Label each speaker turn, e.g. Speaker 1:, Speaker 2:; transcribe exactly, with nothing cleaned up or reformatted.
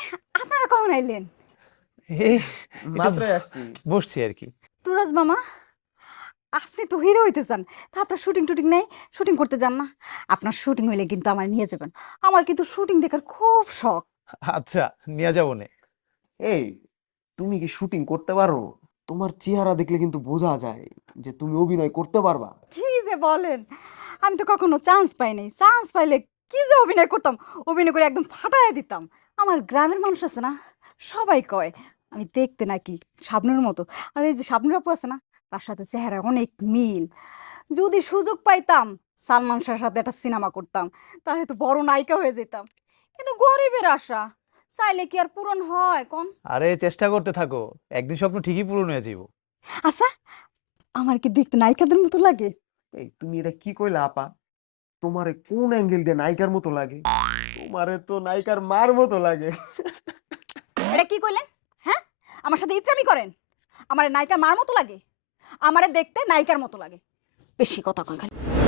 Speaker 1: আপনারা কখন আইলেন?
Speaker 2: এই
Speaker 3: মাত্রই আসছি।
Speaker 2: বসছি আর কি।
Speaker 1: তুরাজ মামা, আপনি তো হিরো হইতে চান, তা আপনার শুটিং টুটিং নেই, শুটিং করতে যান না? আপনার শুটিং হইলে কিন্তু আমার নিয়ে যাবেন, আমার কিন্তু শুটিং দেখার খুব শখ।
Speaker 2: আচ্ছা, নিয়ে যাবো নে।
Speaker 3: এই, তুমি কি শুটিং করতে পারো? তোমার চেহারা দেখলে কিন্তু বোঝা যায় যে তুমি অভিনয় করতে পারবা।
Speaker 1: কি যে বলেন, আমি তো কখনো চান্স পাই নাই, চান্স পাইলে কি যে অভিনয় করতাম, অভিনয় করে একদম ফাটায় দিতাম। আমার গ্রামের মানুষ আছে না, সবাই কয় আমি দেখতে নাকি শাবনুর মতো। আর এই যে শাবনুর আপু আছে না, তার সাথে চেহারা অনেক মিল। যদি সুযোগ পাইতাম সালমান শাহর সাথে একটা সিনেমা করতাম, তাহলে তো বড় নায়িকা হয়ে যেতাম। কিন্তু গরিবের আশা চাইলে কি আর পূরণ হয় কোন?
Speaker 2: আরে চেষ্টা করতে থাকো, একদিন স্বপ্ন ঠিকই পূরণ হয়ে যাবো।
Speaker 1: আচ্ছা, আমার কি দেখতে নায়িকাদের মতো লাগে?
Speaker 3: এই, তুমি এটা কি কইলা আপা? তোমারে কোন অ্যাঙ্গেল দিয়ে নায়িকার মতো লাগে? তোমারে তো নায়িকার মার মতো লাগে।
Speaker 1: এটা কি কইলেন? হ্যাঁ, আমার সাথে ইত্রামি করেন? আমারে নায়িকা মার মতো লাগে? আমারে দেখতে নায়িকার মতো লাগে। বেশি কথা কয় খালি।